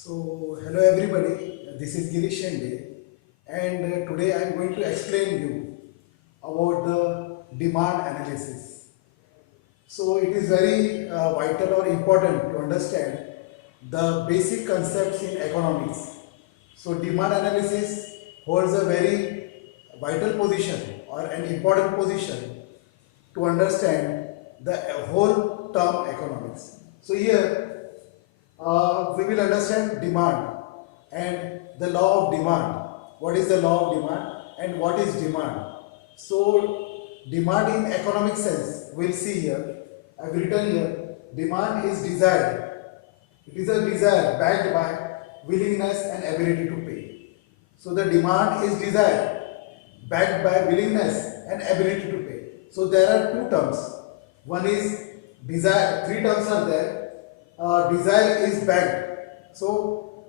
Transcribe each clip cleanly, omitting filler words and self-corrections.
Hello everybody, this is Girish Shende, and today I am going to explain you about the demand analysis. So, it is very vital or important to understand the basic concepts in economics. So, demand analysis holds a very vital position or an important position to understand the whole term economics. So, here we will understand demand and the law of demand. What is the law of demand and what is demand? So, demand in economic sense, we'll see here. I've written here, demand is desire. It is a desire backed by willingness and ability to pay. So, the demand is desire backed by willingness and ability to pay. So, there are two terms. One is desire, three terms are there. Desire is backed. So,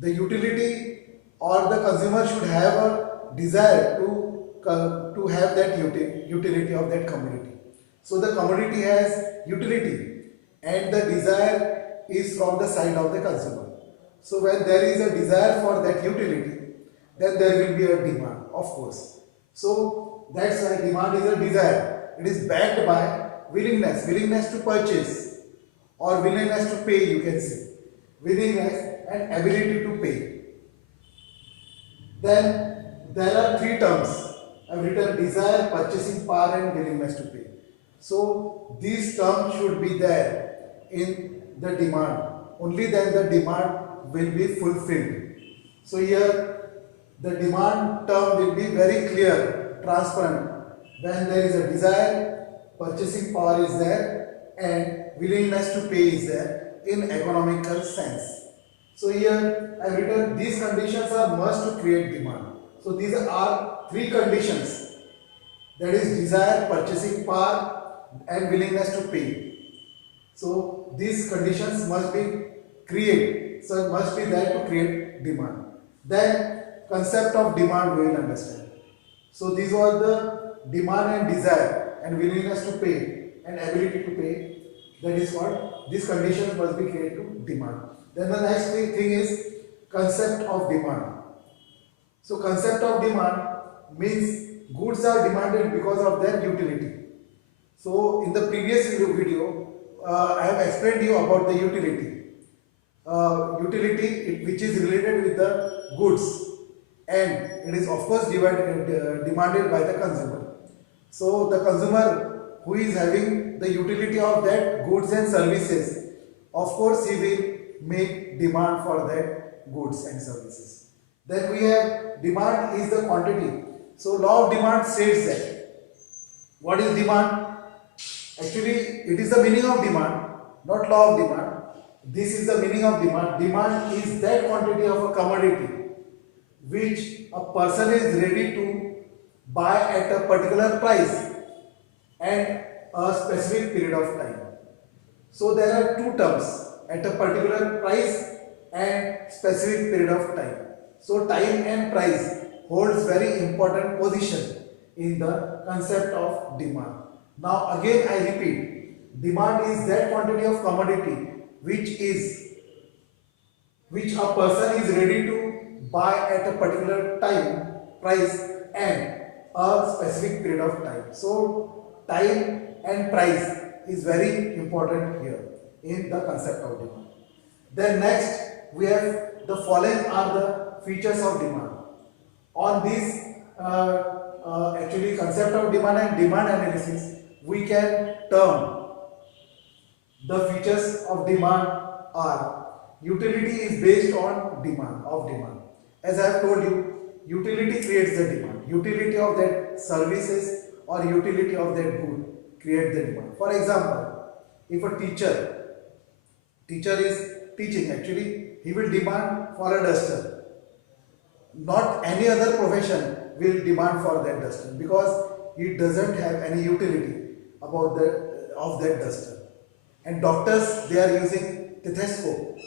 the utility or the consumer should have a desire to have that utility of that commodity. So, the commodity has utility and the desire is from the side of the consumer. So, when there is a desire for that utility, then there will be a demand, of course. So, that's why demand is a desire. It is backed by willingness to purchase or willingness to pay, you can say. Willingness and ability to pay. Then there are three terms. I have written desire, purchasing power and willingness to pay. So these terms should be there in the demand. Only then the demand will be fulfilled. So here the demand term will be very clear, transparent. When there is a desire, purchasing power is there and willingness to pay is there in economical sense. So here I have written these conditions are must to create demand. So these are three conditions, that is desire, purchasing power and willingness to pay. So these conditions must be created. So it must be there to create demand. Then concept of demand we will understand. So these were the demand and desire and willingness to pay and ability to pay. That is what these conditions must be created to demand. Then the next thing is concept of demand. So concept of demand means goods are demanded because of their utility. So in the previous video, I have explained you about the utility. Which is related with the goods and it is of course demanded by the consumer. So the consumer who is having the utility of that goods and services, of course he will make demand for that goods and services. Then we have demand is the quantity. So law of demand states that what is demand? Actually it is the meaning of demand, not law of demand. This is the meaning of demand. Demand is that quantity of a commodity which a person is ready to buy at a particular price and a specific period of time. So there are two terms, at a particular price and specific period of time. So time and price holds very important position in the concept of demand. Now again I repeat, demand is that quantity of commodity which a person is ready to buy at a particular time, price and a specific period of time. So time and price is very important here in the concept of demand. Then next we have the following are the features of demand. On this actually concept of demand and demand analysis, we can term the features of demand are utility is based on demand. As I have told you, utility creates the demand. Utility of that services or utility of that good create the demand. For example, if a teacher is teaching, actually he will demand for a duster. Not any other profession will demand for that duster because it doesn't have any utility about that duster. And doctors, they are using stethoscope.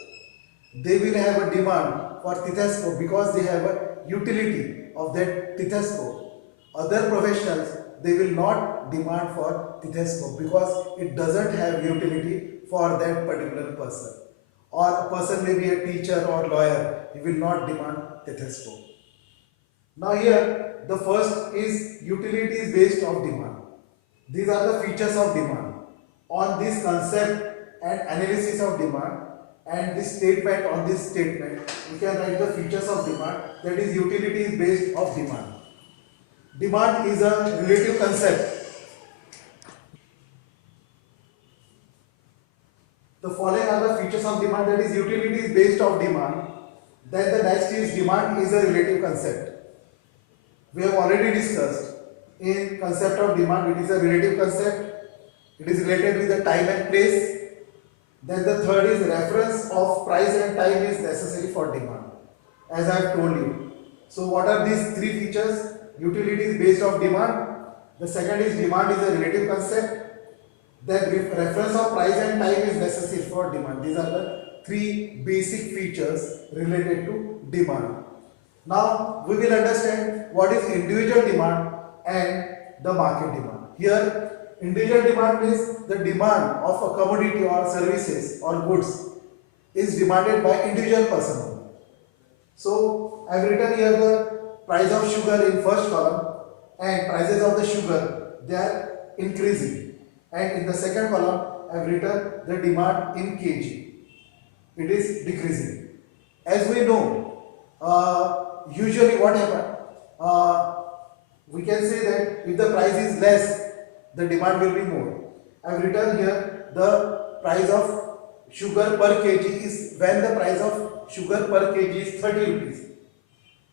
They will have a demand for stethoscope because they have a utility of that stethoscope. Other professionals, they will not demand for stethoscope because it doesn't have utility for that particular person. or a person may be a teacher or lawyer, he will not demand stethoscope. Now here the first is utilities based of demand. These are the features of demand. On this concept and analysis of demand and this statement, on this statement we can write the features of demand, that is utilities based of demand. Demand is a relative concept. The following are the features of demand, that is utilities based of demand. Then the next is demand is a relative concept. We have already discussed in concept of demand, it is a relative concept. It is related with the time and place. Then the third is reference of price and time is necessary for demand, as I have told you. So what are these three features? Utilities based of demand. The second is demand is a relative concept. Then reference of price and time is necessary for demand. These are the three basic features related to demand. Now we will understand what is individual demand and the market demand. Here individual demand means the demand of a commodity or services or goods is demanded by individual person only. So I have written here the price of sugar in first column, and prices of the sugar, they are increasing, and in the second column I have written the demand in kg, it is decreasing. As we know, usually what happens, we can say that if the price is less, the demand will be more. I have written here the price of sugar per kg is when the price of sugar per kg is 30 rupees.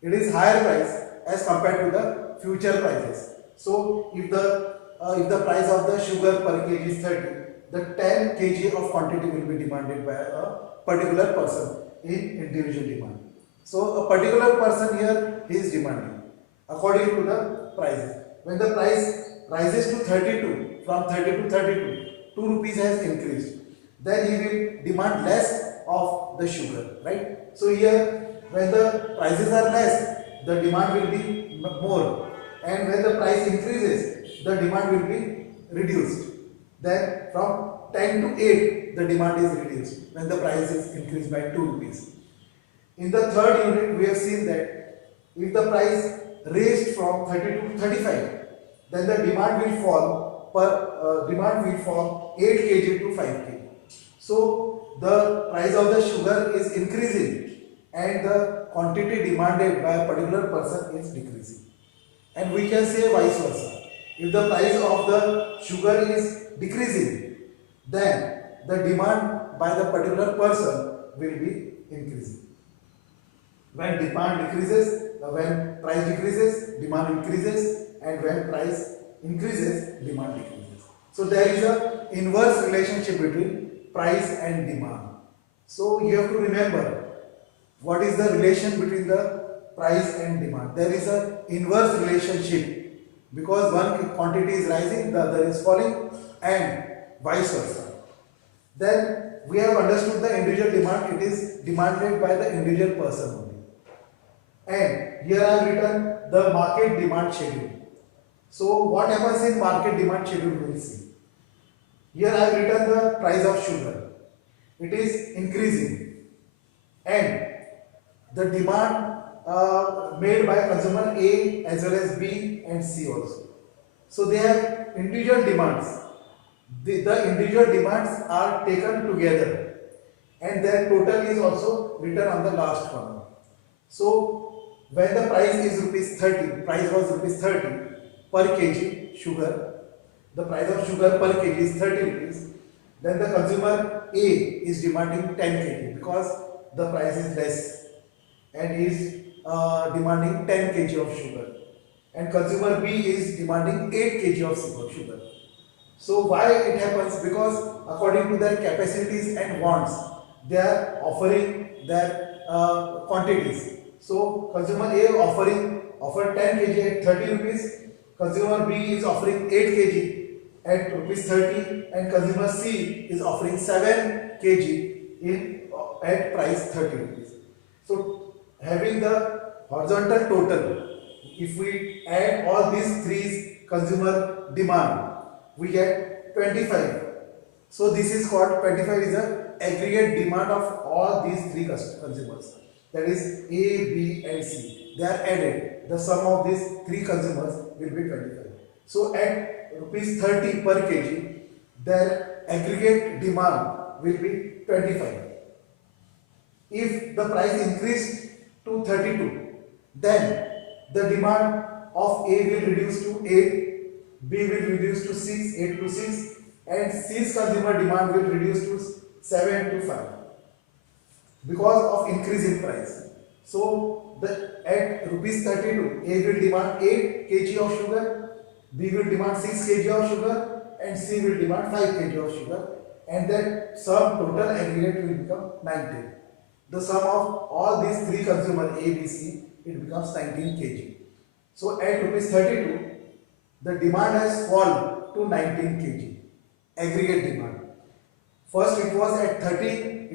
It is higher price as compared to the future prices. So if the price of the sugar per kg is 30, the 10 kg of quantity will be demanded by a particular person in individual demand. So a particular person here he is demanding according to the prices. When the price rises to 32, from 30 to 32, 2 rupees has increased, then he will demand less of the sugar, right? So here when the prices are less, the demand will be more, and when the price increases, the demand will be reduced. Then from 10 to 8, the demand is reduced when the price is increased by 2 rupees. In the third unit, we have seen that if the price raised from 32 to 35, then the demand will fall 8 kg to 5 kg. So the price of the sugar is increasing and the quantity demanded by a particular person is decreasing. And we can say vice versa. If the price of the sugar is decreasing, then the demand by the particular person will be increasing. When demand decreases, when price decreases, demand increases, and when price increases, demand decreases. So there is a inverse relationship between price and demand. So you have to remember what is the relation between the price and demand. There is an inverse relationship, because one quantity is rising, the other is falling, and vice versa. Then we have understood the individual demand, it is demanded by the individual person only. And here I have written the market demand schedule. So what happens in market demand schedule we will see. Here I have written the price of sugar. It is increasing, and the demand made by consumer A as well as B and C also. So they have individual demands. The individual demands are taken together, and their total is also written on the last column. So when the price is rupees 30, price was rupees 30 per kg sugar, the price of sugar per kg is 30 rupees, then the consumer A is demanding 10 kg because the price is less, and is demanding 10 kg of sugar, and consumer B is demanding 8 kg of sugar. So why it happens? Because according to their capacities and wants, they are offering their quantities. So consumer A offer 10 kg at 30 rupees, consumer B is offering 8 kg at rupees 30, and consumer C is offering 7 kg at price 30 rupees. So having the horizontal total, if we add all these three consumer demand, we get 25. So this is called 25 is a aggregate demand of all these three consumers, that is A, B and C, they are added. The sum of these three consumers will be 25. So at rupees 30 per kg, their aggregate demand will be 25. If the price increased to 32, then the demand of A will reduce to 8, B will reduce to 6, 8 to 6, and C's consumer demand will reduce to 7 to 5 because of increase in price. So at rupees 32, A will demand 8 kg of sugar, B will demand 6 kg of sugar, and C will demand 5 kg of sugar, and that sum total aggregate will become 19. The sum of all these three consumers A, B, C, it becomes 19 kg. So at rupees 32, the demand has fallen to 19 kg, aggregate demand. First it was at 30,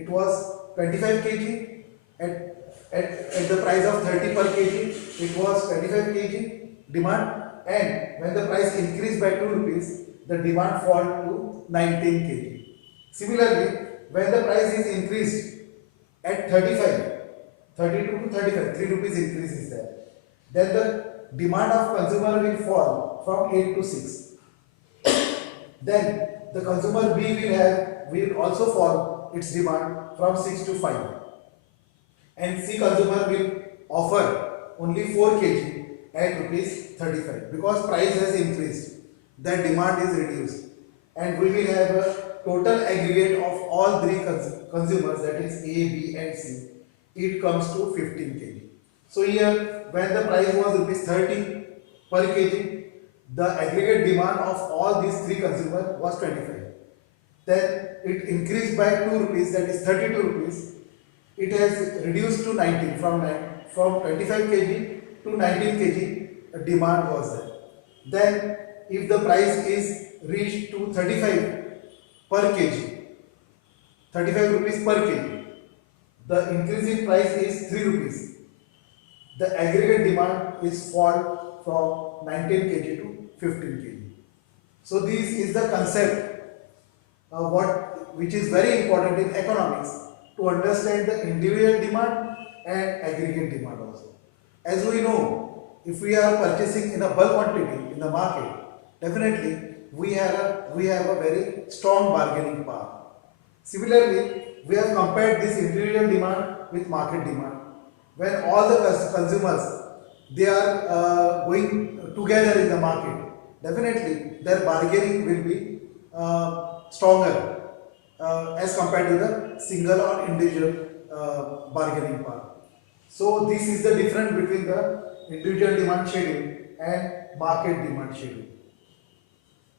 it was 25 kg, at the price of 30 per kg, it was 25 kg demand, and when the price increased by 2 rupees, the demand fall to 19 kg. Similarly, when the price is increased at 35, 32 to 35, 3 rupees increase is there, then the demand of consumer will fall from 8 to 6. Then the consumer B will also fall its demand from 6 to 5, and C consumer will offer only 4 kg at rupees 35 because price has increased, the demand is reduced, and we will have a total aggregate of all three consumers, that is A, B and C, it comes to 15 kg. So here when the price was rupees 30 per kg, the aggregate demand of all these three consumers was 25. Then it increased by 2 rupees, that is 32 rupees. It has reduced to 19, from 25 kg to 19 kg demand was there. Then if the price is reached to 35 per kg, 35 rupees per kg, the increase in price is 3 rupees. The aggregate demand is fall from 19 kg to 15 kg. So this is the concept which is very important in economics, to understand the individual demand and aggregate demand also. As we know, if we are purchasing in a bulk quantity in the market, definitely we have a very strong bargaining power. Similarly, we have compared this individual demand with market demand. When all the consumers, they are going together in the market, definitely their bargaining will be stronger as compared to the single or individual bargaining power. So this is the difference between the individual demand schedule and market demand schedule.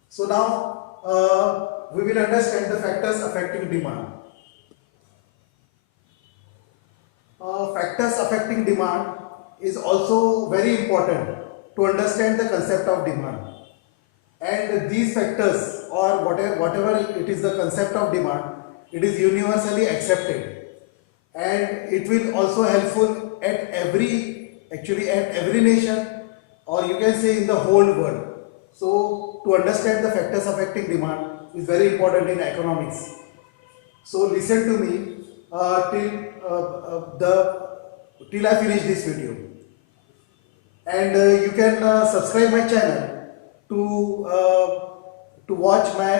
So now we will understand the factors affecting demand. Factors affecting demand is also very important to understand the concept of demand. And these factors, or whatever it is the concept of demand, it is universally accepted, and it will also helpful at every nation, or you can say in the whole world. So to understand the factors affecting demand is very important in economics. So listen to me till I finish this video, and you can subscribe my channel to watch my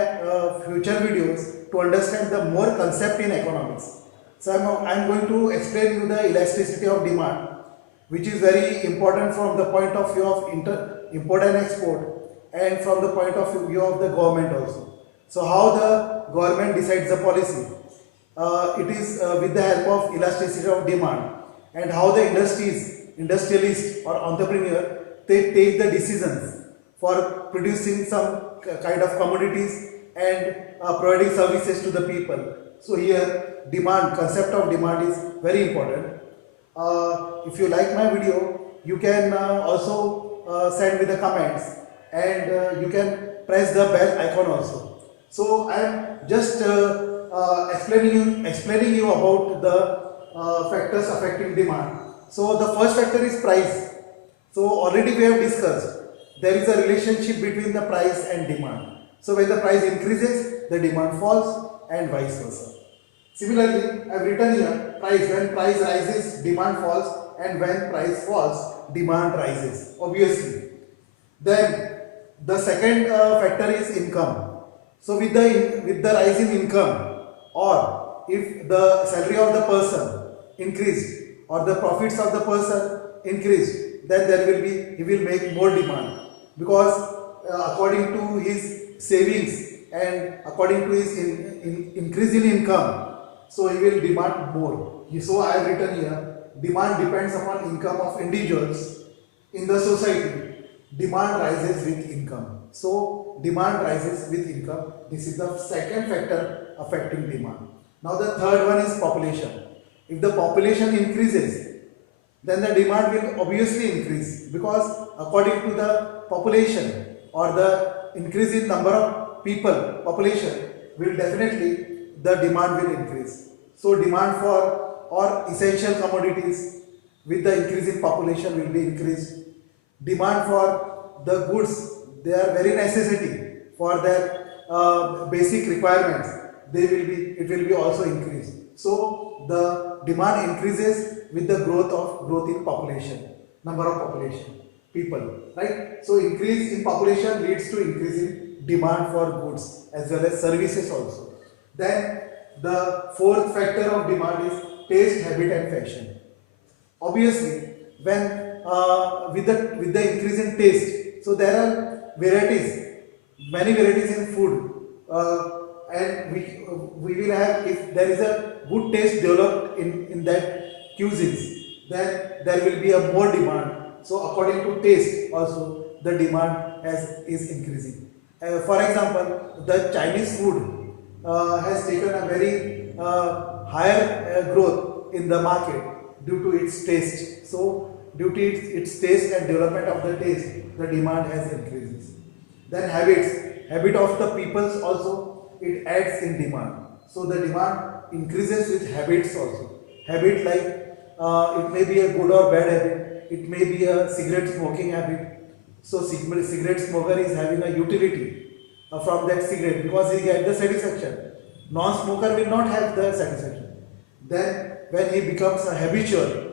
future videos to understand the more concept in economics. So I'm going to explain you the elasticity of demand, which is very important from the point of view of import and export, and from the point of view of the government also. So how the government decides the policy, it is with the help of elasticity of demand, and how the industrialists or entrepreneur, they take the decisions for producing some kind of commodities and providing services to the people. So here concept of demand is very important. If you like my video, you can also send me the comments, and you can press the bell icon also. So I am just explaining you about the factors affecting demand. So the first factor is price. So already we have discussed there is a relationship between the price and demand. So when the price increases, the demand falls, and vice versa. Similarly, I have written here price. When price rises, demand falls, and when price falls, demand rises. Obviously. Then the second factor is income. So with the rise in income, or if the salary of the person increased or the profits of the person increased, then there will be he will make more demand, because according to his savings and according to his increase in income, so he will demand more. So I have written here, demand depends upon income of individuals in the society. Demand rises with income. So demand rises with income. This is the second factor affecting demand. Now the third one is population. If the population increases, then the demand will obviously increase, because according to the population or the increase in number of people, population will definitely the demand will increase. So demand for or essential commodities with the increase in population will be increased. Demand for the goods, they are very necessity for their basic requirements, it will be also increased. So the demand increases with the growth in population, number of population, people, right? So increase in population leads to increase in demand for goods as well as services also. Then the fourth factor of demand is taste, habit and fashion. Obviously, when with the increase in taste, so there are varieties, many varieties in food, and we will have, if there is a good taste developed in that cuisines, then there will be a more demand. So according to taste also the demand is increasing. For example, the Chinese food has taken a very higher growth in the market due to its taste. So due to its taste and development of the taste, the demand has increases. Then habit of the peoples also, it adds in demand. So the demand increases with habits also. Habit like it may be a good or bad habit, it may be a cigarette smoking habit. So cigarette smoker is having a utility from that cigarette because he gets the satisfaction. Non-smoker will not have the satisfaction. Then when he becomes a habitual,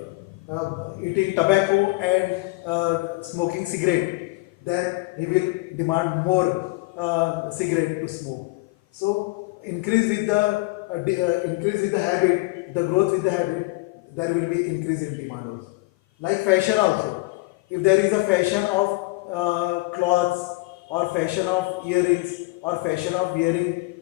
eating tobacco and smoking cigarette, then he will demand more cigarette to smoke. So increase with the habit, the growth with the habit, there will be increase in demand also. Like fashion also, if there is a fashion of clothes or fashion of earrings or fashion of wearing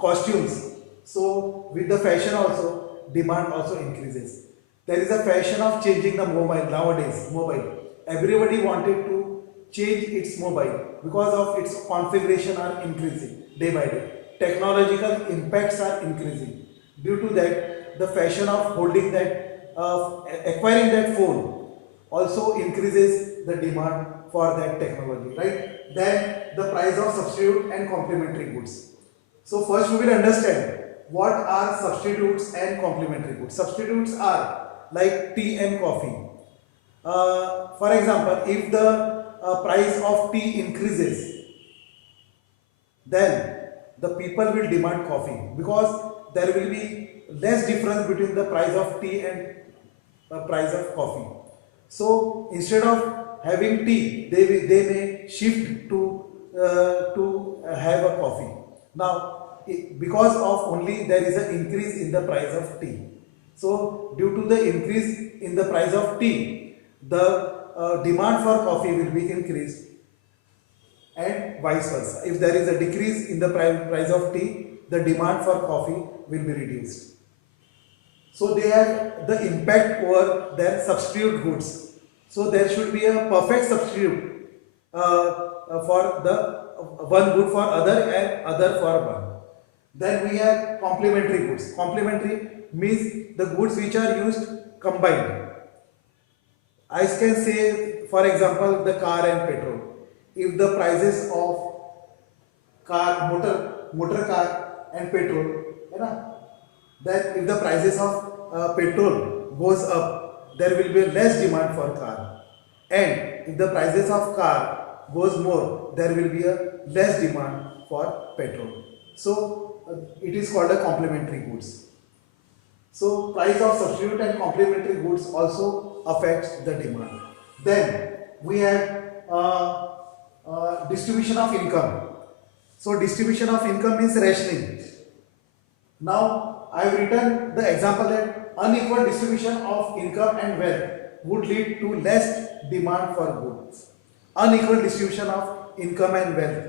costumes, so with the fashion also demand also increases. There is a fashion of changing the mobile nowadays. Mobile, everybody wanted to change its mobile because of its configuration are increasing day by day. Technological impacts are increasing. Due to that, the fashion of holding that, acquiring that phone also increases the demand for that technology, right? Then the price of substitute and complementary goods. So first we will understand what are substitutes and complementary goods. Substitutes are like tea and coffee. For example, if the price of tea increases, then the people will demand coffee because there will be less difference between the price of tea and price of coffee. So instead of having tea, they may shift to have a coffee. Now, because of only there is an increase in the price of tea. So due to the increase in the price of tea, the demand for coffee will be increased, and vice versa. If there is a decrease in the price of tea, the demand for coffee will be reduced. So they have the impact over their substitute goods. So there should be a perfect substitute for the one good for other and other for one. Then we have complementary goods. Complementary means the goods which are used combined. I can say, for example, the car and petrol. If the prices of motor car and petrol, then if the prices of petrol goes up, there will be less demand for car. And if the prices of car goes more, there will be a less demand for petrol. So it is called a complementary goods. So price of substitute and complementary goods also affects the demand. Then we have distribution of income. So distribution of income means rationing. Now I have written the example that unequal distribution of income and wealth would lead to less demand for goods. Unequal distribution of income and wealth.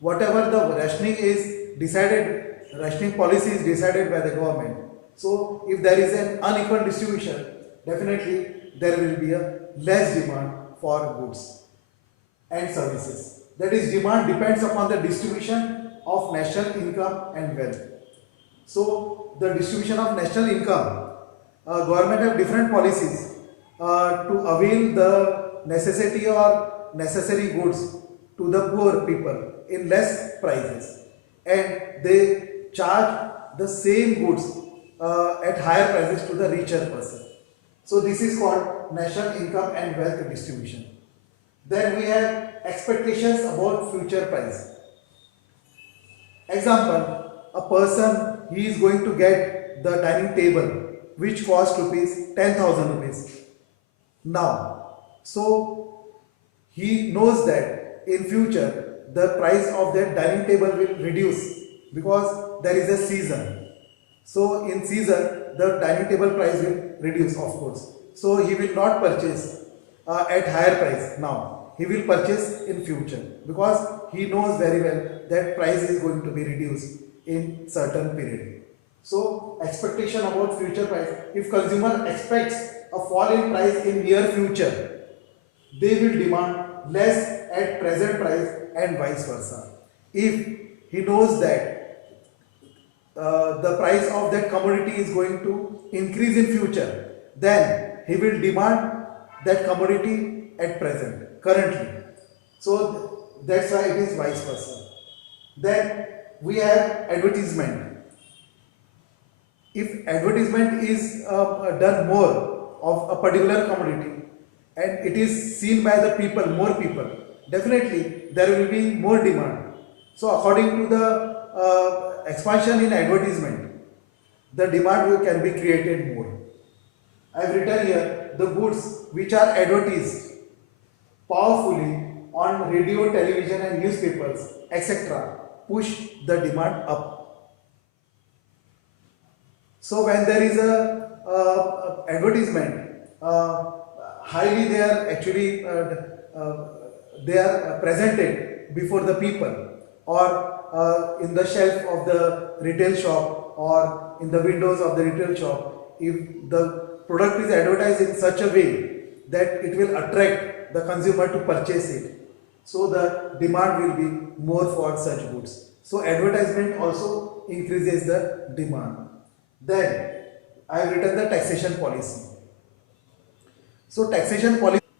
Whatever the rationing is decided, rationing policy is decided by the government. So if there is an unequal distribution, definitely there will be a less demand for goods and services. That is, demand depends upon the distribution of national income and wealth. So the distribution of national income, government have different policies to avail the necessity or necessary goods to the poor people in less prices, and they charge the same goods at higher prices to the richer person. So this is called national income and wealth distribution. Then we have expectations about future price. Example, a person, he is going to get the dining table which cost rupees 10,000 rupees now. So he knows that in future the price of that dining table will reduce because there is a season. So in season the dining table price will reduce, of course. So he will not purchase at higher price now. He will purchase in future because he knows very well that price is going to be reduced in certain period. So expectation about future price. If consumer expects a fall in price in near future, they will demand less at present price and vice versa. If he knows that the price of that commodity is going to increase in future, then he will demand that commodity at present, currently. So that's why it is vice versa. Then we have advertisement. If advertisement is done more of a particular commodity and it is seen by the people, more people, definitely there will be more demand. So according to the expansion in advertisement, the demand can be created more. I have written here the goods which are advertised powerfully on radio, television and newspapers, etc. push the demand up. So when there is a advertisement, highly they are actually they are presented before the people or in the shelf of the retail shop or in the windows of the retail shop. If the product is advertised in such a way that it will attract the consumer to purchase it, so the demand will be more for such goods. So advertisement also increases the demand. Then I have written the taxation policy. So taxation policy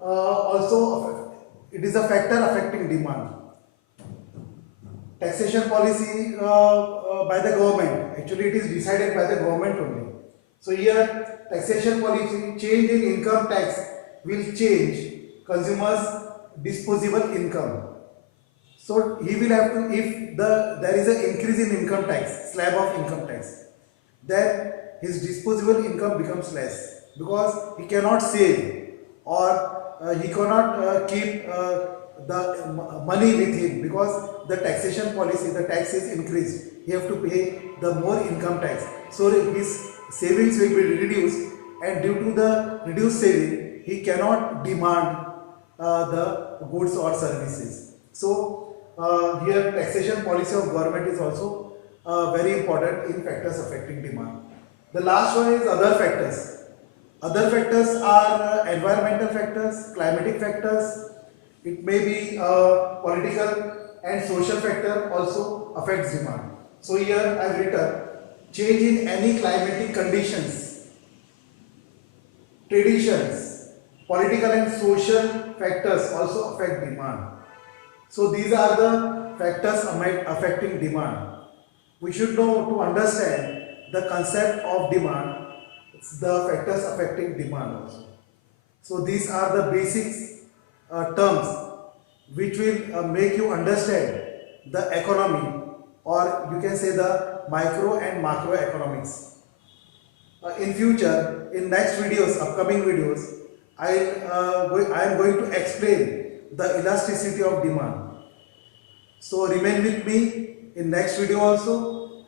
also it is a factor affecting demand. Taxation policy by the government, actually it is decided by the government only. So here taxation policy, change in income tax will change consumers disposable income. So he will have to, if there is an increase in income tax, slab of income tax, then his disposable income becomes less because he cannot save or he cannot keep the money with him because the taxation policy, the tax is increased. He have to pay the more income tax. So his savings will be reduced, and due to the reduced saving, he cannot demand the goods or services. So here taxation policy of government is also very important in factors affecting demand. The last one is other factors. Other factors are environmental factors, climatic factors. It may be political and social factor also affects demand. So here I have written change in any climatic conditions, traditions, political and social factors also affect demand. So these are the factors affecting demand. We should know to understand the concept of demand, the factors affecting demand also. So these are the basics terms which will make you understand the economy or you can say the micro and macro economics. In future, in next videos, upcoming videos, I am going to explain the elasticity of demand. So remain with me in next video also.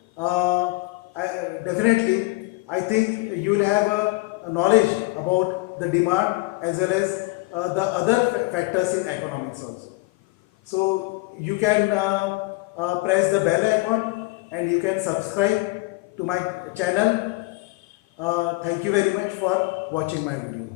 I think you will have a knowledge about the demand as well as the other factors in economics also. So you can press the bell icon and you can subscribe to my channel. Thank you very much for watching my video.